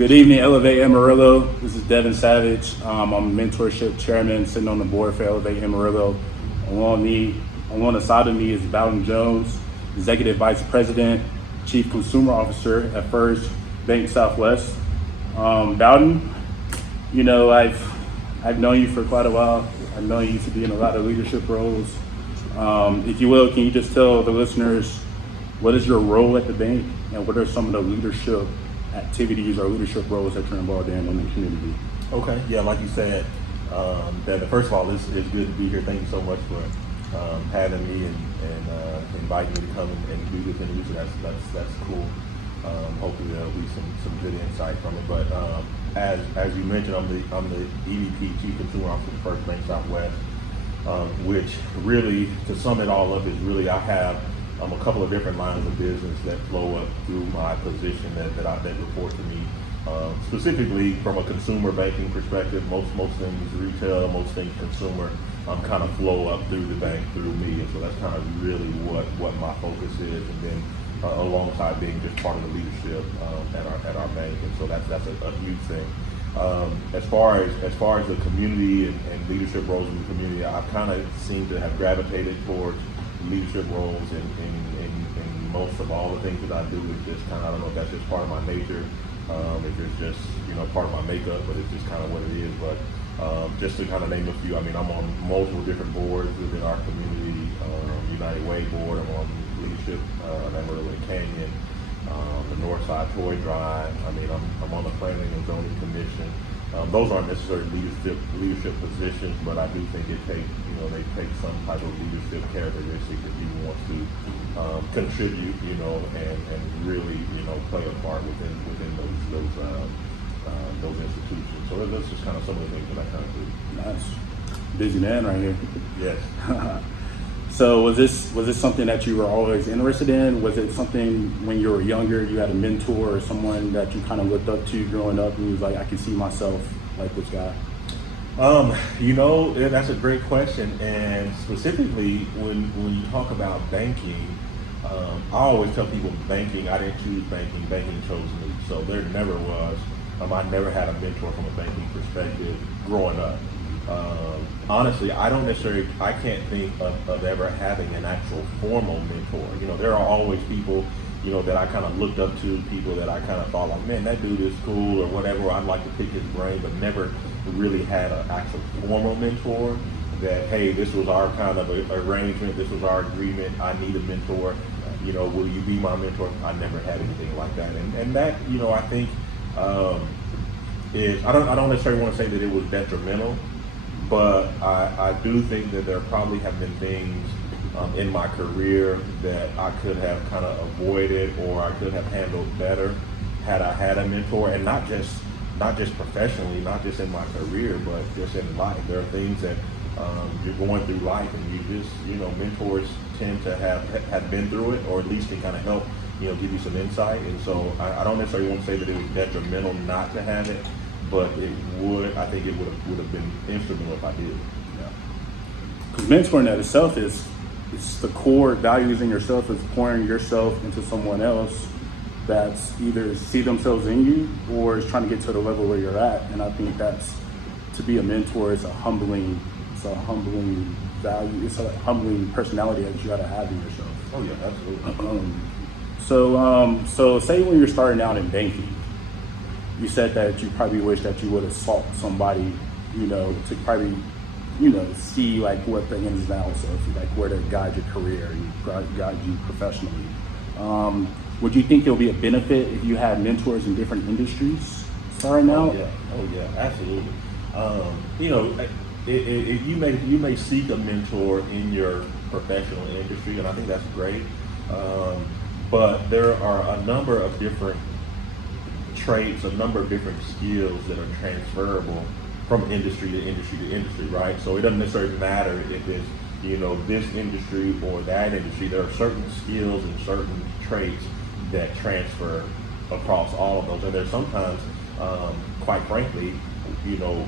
Good evening, Elevate Amarillo. This is Devin Savage. I'm a mentorship chairman sitting on the board for Elevate Amarillo. Along the side of me is Bowden Jones, Executive Vice President, Chief Consumer Officer at First Bank Southwest. Bowden, you know, I've known you for quite a while. I've known you to be in a lot of leadership roles. If you will, can you just tell the listeners what is your role at the bank and what are some of the leadership activities or leadership roles that you're involved in the community? Okay, yeah, like you said, Devin, first of all, it's good to be here. Thank you so much for having me and inviting me to come and do this interview. So that's cool. Hopefully there'll be some good insight from it. But as you mentioned, I'm the EVP, Chief Consumer Officer for First Bank Southwest, which really, to sum it all up, is really I have a couple of different lines of business that flow up through my position that report to me. Specifically from a consumer banking perspective, most things retail, most things consumer kind of flow up through the bank through me, and so that's kind of really what my focus is. And then alongside being just part of the leadership at our bank, and so that's a huge thing. As far as the community and leadership roles in the community, I've kind of seemed to have gravitated towards leadership roles in most of all the things that I do. Is just kind of, I don't know if that's just part of my nature, if it's just part of my makeup, but it's just kind of what it is. But just to kind of name a few, I mean, I'm on multiple different boards within our community. United Way board, I'm on leadership of Amarillo Canyon, the Northside Toy Drive. I mean, I'm on the Planning and Zoning Commission. Those aren't necessarily leadership positions, but I do think they take some type of leadership characteristics if you want to contribute, and really, play a part within those institutions. So that's just kind of some of the things that I kind of do. Nice, busy man right here. Yes. So was this something that you were always interested in? Was it something when you were younger, you had a mentor or someone that you kind of looked up to growing up and you was like, I can see myself like this guy? That's a great question. And specifically when you talk about banking, I always tell people banking, I didn't choose banking, banking chose me. So there never was, I never had a mentor from a banking perspective growing up. Honestly, I can't think of ever having an actual formal mentor. There are always people, that I kind of looked up to, people that I kind of thought like, man, that dude is cool or whatever. I'd like to pick his brain, but never really had an actual formal mentor that, hey, this was our kind of arrangement. This was our agreement. I need a mentor. Will you be my mentor? I never had anything like that. And that, I think is, I don't necessarily want to say that it was detrimental, but I do think that there probably have been things in my career that I could have kind of avoided or I could have handled better had I had a mentor, and not just professionally, not just in my career, but just in life. There are things that you're going through life, and you just, mentors tend to have been through it, or at least can kind of help, give you some insight. And so I don't necessarily want to say that it was detrimental not to have it, but I think it would have been instrumental if I did. Because mentoring at itself it's the core values in yourself, is pouring yourself into someone else that's either see themselves in you or is trying to get to the level where you're at. And I think that's, to be a mentor, it's a humbling value, it's a humbling personality that you gotta have in yourself. Oh yeah, absolutely. So say when you're starting out in banking, you said that you probably wish that you would have sought somebody, to probably, see like what the ins and outs of, like where to guide your career and guide you professionally. Would you think it'll be a benefit if you had mentors in different industries starting out? Oh yeah, absolutely. You may seek a mentor in your professional industry, and I think that's great. But there are a number of different traits, a number of different skills that are transferable from industry to industry to industry, right? So it doesn't necessarily matter if it's, this industry or that industry. There are certain skills and certain traits that transfer across all of those. And there's sometimes, quite frankly,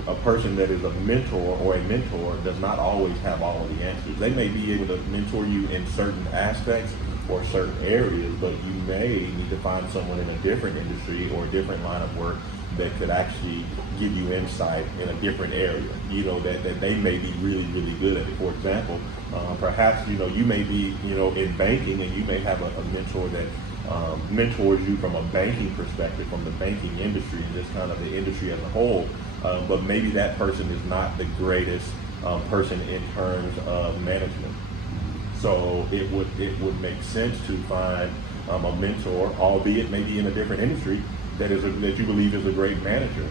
a person that is a mentor or a mentor does not always have all of the answers. They may be able to mentor you in certain aspects or certain areas, but you may need to find someone in a different industry or a different line of work that could actually give you insight in a different area, that they may be really, really good at it. For example, perhaps, you may be, in banking, and you may have a mentor that mentors you from a banking perspective, from the banking industry, just kind of the industry as a whole. But maybe that person is not the greatest person in terms of management. So it would make sense to find a mentor, albeit maybe in a different industry, that you believe is a great manager,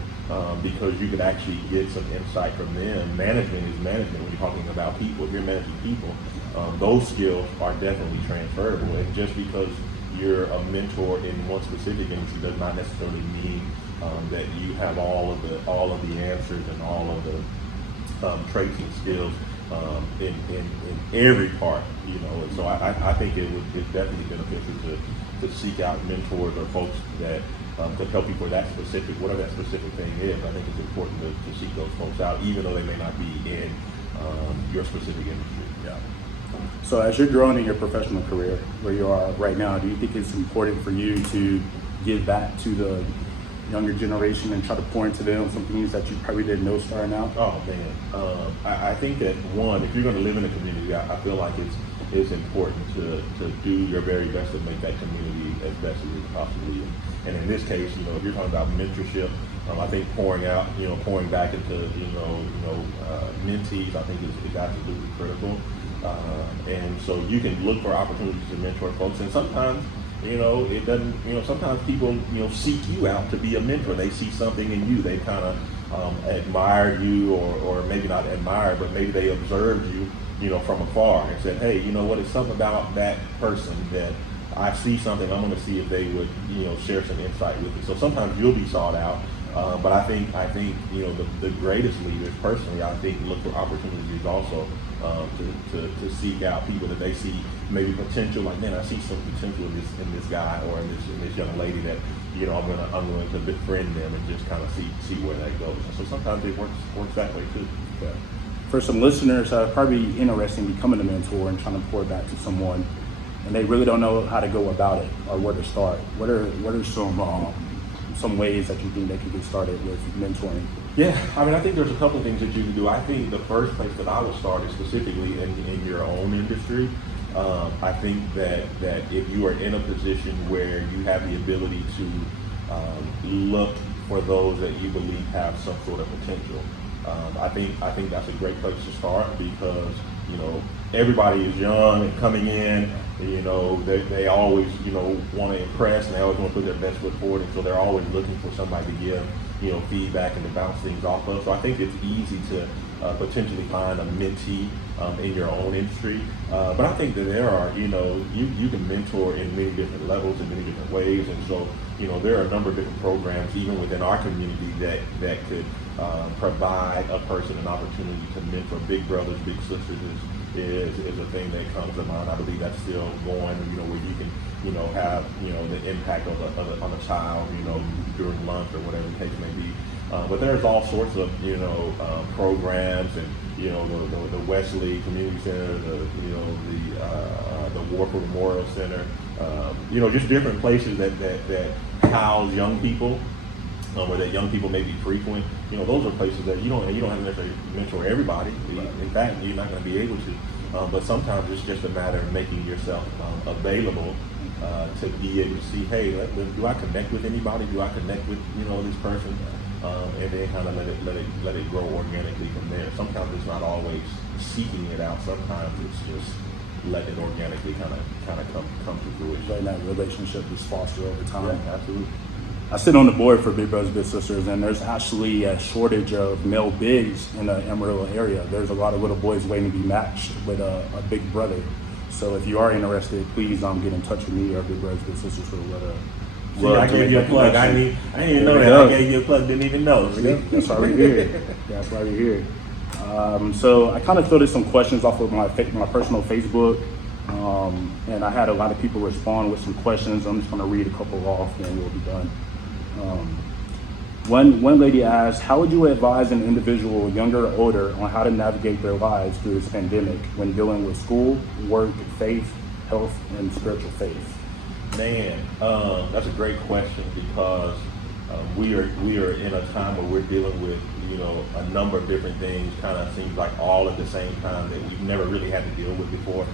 because you could actually get some insight from them. Management is management. When you're talking about people, if you're managing people, those skills are definitely transferable. And just because you're a mentor in one specific industry does not necessarily mean that you have all of the answers and all of the traits and skills in every part, And so I think it's definitely beneficial to seek out mentors or folks that could help you for that specific, whatever that specific thing is. I think it's important to seek those folks out, even though they may not be in your specific industry. Yeah. So as you're growing in your professional career, where you are right now, do you think it's important for you to give back to the younger generation and try to pour into them some things that you probably didn't know starting out? Oh man, I think that one, if you're going to live in a community, I feel like it's important to do your very best to make that community as best as you possibly. And in this case, if you're talking about mentorship, I think pouring back into mentees, I think is absolutely critical. And so you can look for opportunities to mentor folks, and sometimes it doesn't, sometimes people, seek you out to be a mentor. They see something in you. They kind of admire you, or maybe not admire, but maybe they observed you, from afar and said, hey, it's something about that person that I see something. I'm going to see if they would, share some insight with me. So sometimes you'll be sought out. But I think the greatest leaders, personally, I think look for opportunities also to seek out people that they see maybe potential. Like, man, I see some potential in this guy or in this young lady that I'm going to befriend them and just kind of see where that goes. And so sometimes it works that way too. Yeah. For some listeners, probably interested in becoming a mentor and trying to pour back to someone, and they really don't know how to go about it or where to start. What are some ways that you think they can get started with mentoring? Yeah, I think there's a couple of things that you can do. I think the first place that I would start is specifically in your own industry. I think that if you are in a position where you have the ability to look for those that you believe have some sort of potential, I think that's a great place to start, because everybody is young and coming in. They always want to impress, and they always want to put their best foot forward, and so they're always looking for somebody to give feedback and to bounce things off of. So I think it's easy to potentially find a mentee in your own industry. But I think that there are you can mentor in many different levels in many different ways, and so there are a number of different programs even within our community that could provide a person an opportunity to mentor. Big Brothers Big Sisters is a thing that comes to mind. I believe that's still going, where you can have the impact on a child during lunch or whatever the case may be. But there's all sorts of programs, and the Wesley Community Center, the Warford Memorial Center, just different places that house young people, or that young people maybe frequent. Those are places that you don't have to necessarily mentor everybody. In fact, you're not going to be able to. But sometimes it's just a matter of making yourself available to be able to see, hey, do I connect with anybody? Do I connect with this person? And then kind of let it grow organically from there. Sometimes it's not always seeking it out. Sometimes it's just letting it organically kind of come to fruition. Letting that relationship is fostered over time. Yeah, absolutely. I sit on the board for Big Brothers Big Sisters, and there's actually a shortage of male bigs in the Amarillo area. There's a lot of little boys waiting to be matched with a big brother. So if you are interested, please get in touch with me or Big Brothers Big Sisters for See, I gave you a plug. I didn't even know that. I gave you a plug. Didn't even know. That's why we're here. That's why we're here. So I kind of filtered some questions off of my personal Facebook, and I had a lot of people respond with some questions. I'm just going to read a couple off, and we'll be done. One lady asked, how would you advise an individual, younger or older, on how to navigate their lives through this pandemic when dealing with school, work, faith, health, and spiritual faith? Man, that's a great question, because we are in a time where we're dealing with, a number of different things, kind of seems like all at the same time that we've never really had to deal with before.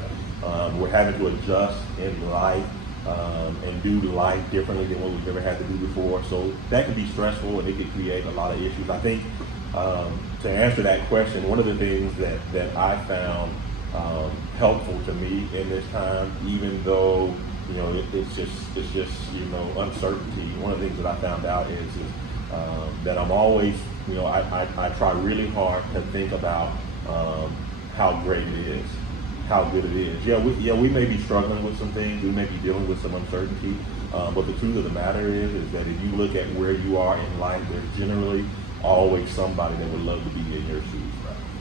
We're having to adjust in life and do life differently than what we've ever had to do before. So that can be stressful and it can create a lot of issues. I think to answer that question, one of the things that I found helpful to me in this time, even though it's just uncertainty. One of the things that I found out is that I'm always, I try really hard to think about how great it is, how good it is. We may be struggling with some things, we may be dealing with some uncertainty, but the truth of the matter is that if you look at where you are in life, there's generally always somebody that would love to be in your shoes.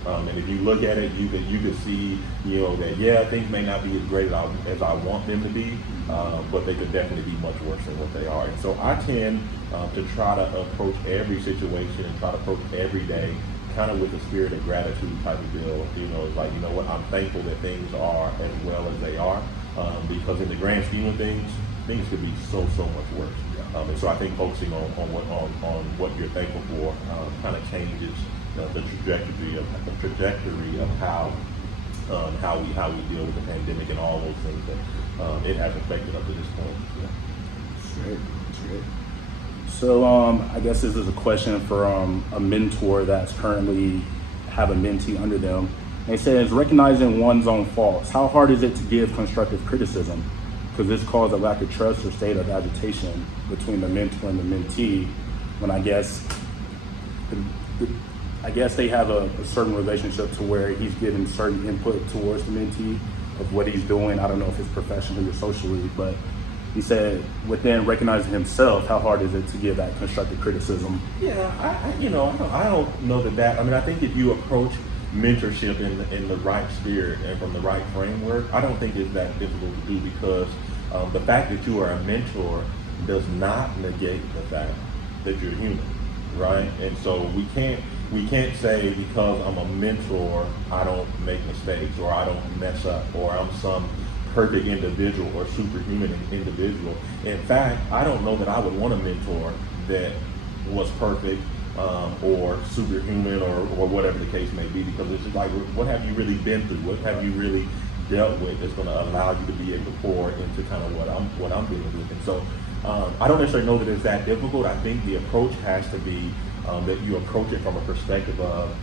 And if you look at it, you could see, that things may not be as great as I want them to be, but they could definitely be much worse than what they are. And so I tend to try to approach every situation and try to approach every day kind of with a spirit of gratitude type of deal. It's like, I'm thankful that things are as well as they are, because in the grand scheme of things could be so much worse. And so I think focusing on what you're thankful for kind of changes the trajectory of how we deal with the pandemic and all those things that it has affected up to this point. That's great. So I guess this is a question for a mentor that's currently have a mentee under them. And it says, recognizing one's own faults, how hard is it to give constructive criticism? Because this causes a lack of trust or state of agitation between the mentor and the mentee, when I guess they have a certain relationship to where he's giving certain input towards the mentee of what he's doing. I don't know if it's professionally or socially, but he said within recognizing himself, how hard is it to give that constructive criticism? Yeah, I don't know that. I mean, I think if you approach mentorship in the right spirit and from the right framework, I don't think it's that difficult to do, because the fact that you are a mentor does not negate the fact that you're human, right? And so we can't say because I'm a mentor, I don't make mistakes or I don't mess up or I'm some perfect individual or superhuman individual. In fact, I don't know that I would want a mentor that was perfect or superhuman or whatever the case may be, because it's just like, what have you really been through? What have you really dealt with that's going to allow you to be able to pour into kind of what I'm dealing with? And so I don't necessarily know that it's that difficult. I think the approach has to be that you approach it from a perspective of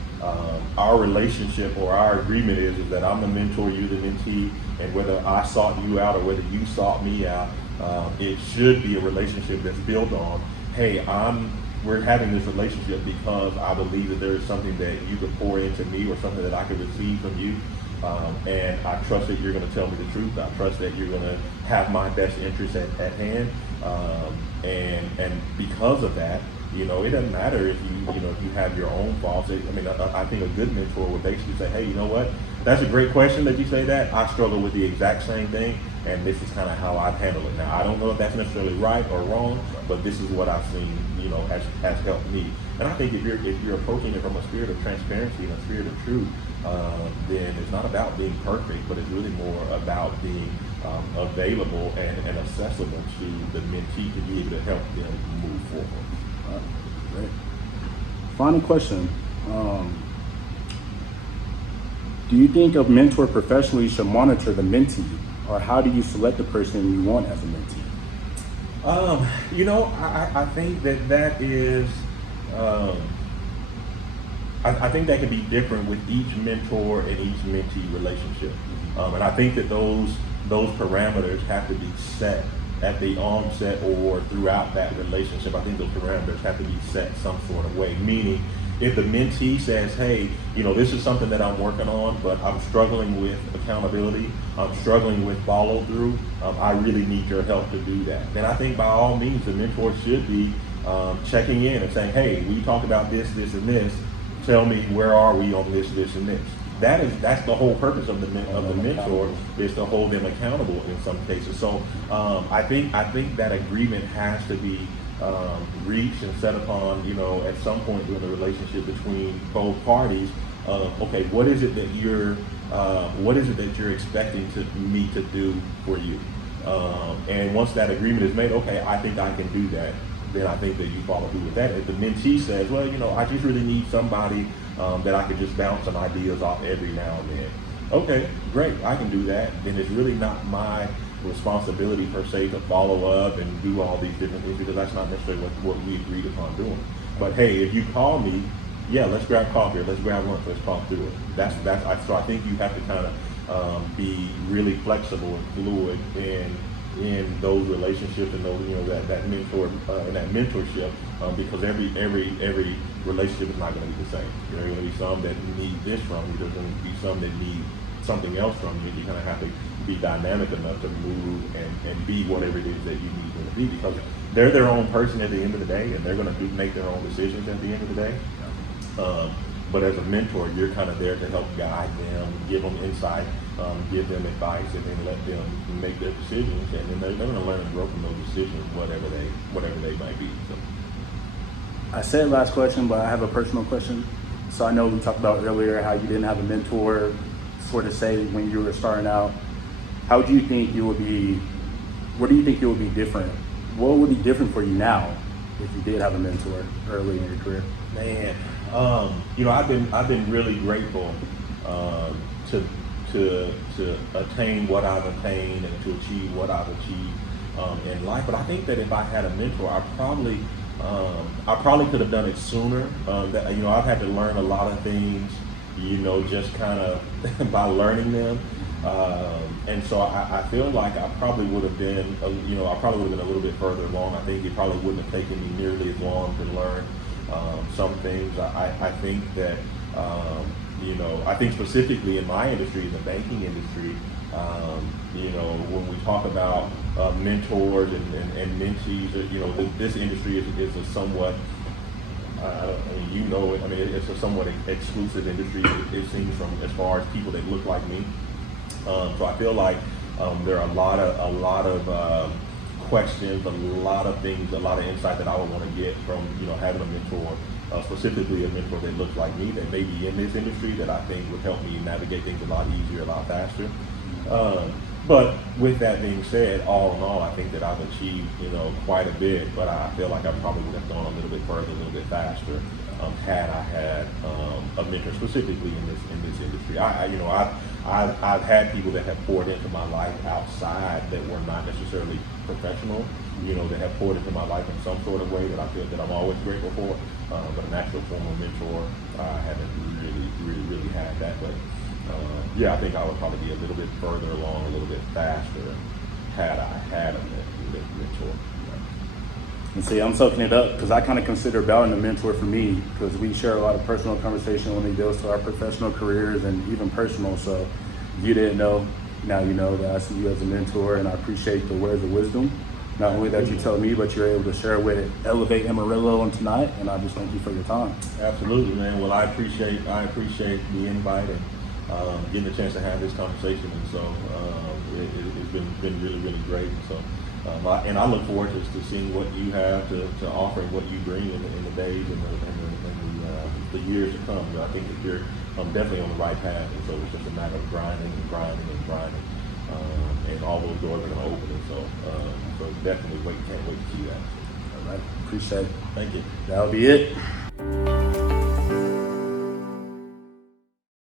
our relationship, or our agreement is that I'm the mentor, you're the mentee, and whether I sought you out or whether you sought me out, it should be a relationship that's built on, hey, we're having this relationship because I believe that there is something that you could pour into me or something that I could receive from you. And I trust that you're going to tell me the truth. I trust that you're going to have my best interests at hand. And because of that, it doesn't matter if you have your own faults. I think a good mentor would basically say, hey, you know what? That's a great question that you say that. I struggle with the exact same thing, and this is kind of how I've handled it. Now, I don't know if that's necessarily right or wrong, but this is what I've seen, has helped me. And I think if you're approaching it from a spirit of transparency and a spirit of truth, then it's not about being perfect, but it's really more about being available and accessible to the mentee to be able to help them move forward. Great. Final question. Do you think a mentor professionally should monitor the mentee, or how do you select the person you want as a mentee? I think that is, I think that can be different with each mentor and each mentee relationship. And I think that those parameters have to be set at the onset or throughout that relationship. I think those parameters have to be set some sort of way, meaning if the mentee says, hey, this is something that I'm working on, but I'm struggling with accountability, I'm struggling with follow through, I really need your help to do that, then I think by all means the mentor should be checking in and saying, hey, we talked about this, and this, tell me where are we on this, and this. That's the whole purpose of the mentor, is to hold them accountable in some cases. So I think that agreement has to be reached and set upon, at some point during the relationship between both parties. Okay, what is it that you're expecting me to do for you? And once that agreement is made, okay, I think I can do that. then I think that you follow through with that. If the mentee says, well, I just really need somebody that I could just bounce some ideas off every now and then. Okay, great, I can do that. Then it's really not my responsibility per se to follow up and do all these different things, because that's not necessarily what we agreed upon doing. But hey, if you call me, yeah, let's grab coffee, or let's grab lunch, let's talk through it. So I think you have to kind of be really flexible and fluid in those relationships and those, that mentor and that mentorship, because every relationship is not going to be the same. There are going to be some that need this from you. There's going to be some that need something else from you. You kind of have to be dynamic enough to move and be whatever it is that you need them to be, because they're their own person at the end of the day, and they're going to make their own decisions at the end of the day. But as a mentor, you're kind of there to help guide them, give them insight, give them advice, and then let them make their decisions. And then they're going to learn and grow from those decisions, whatever they might be. So. I said last question, but I have a personal question. So I know we talked about earlier how you didn't have a mentor, sort of say when you were starting out. How do you think you would be? What do you think it would be different? What would be different for you now if you did have a mentor early in your career? Man, I've been really grateful to attain what I've attained and to achieve what I've achieved in life. But I think that if I had a mentor, I probably could have done it sooner. I've had to learn a lot of things, just kind of by learning them. And so I feel like I probably would have been, a little bit further along. I think it probably wouldn't have taken me nearly as long to learn some things. I think that, I think specifically in my industry, the banking industry, when we talk about mentors and mentees, this industry is a somewhat, it's a somewhat exclusive industry, it seems, from as far as people that look like me. So I feel like there are a lot of questions, a lot of things, a lot of insight that I would want to get from having a mentor, specifically a mentor that looks like me, that may be in this industry, that I think would help me navigate things a lot easier, a lot faster. But with that being said, all in all, I think that I've achieved quite a bit, but I feel like I probably would have gone a little bit further, a little bit faster, had I had a mentor specifically in this industry. I've had people that have poured into my life outside that were not necessarily professional, that have poured into my life in some sort of way that I feel that I'm always grateful for. But an actual formal mentor, I haven't really had that. But I think I would probably be a little bit further along, a little bit faster, had I had a mentor. And see, I'm soaking it up because I kind of consider Bowden a mentor for me, because we share a lot of personal conversation when it goes to our professional careers and even personal. So if you didn't know, now you know that I see you as a mentor, and I appreciate the words of wisdom, not only that you tell me, but you're able to share with Elevate Amarillo on tonight, and I just thank you for your time. Absolutely, man. Well, I appreciate the invite and getting a chance to have this conversation, and so it's been really great. So. And I look forward to seeing what you have to offer and what you bring in the days and the years to come. I think that you're definitely on the right path, and so it's just a matter of grinding, and all those doors are going to open. And so definitely can't wait to see that. All right, appreciate it. Thank you. That'll be it.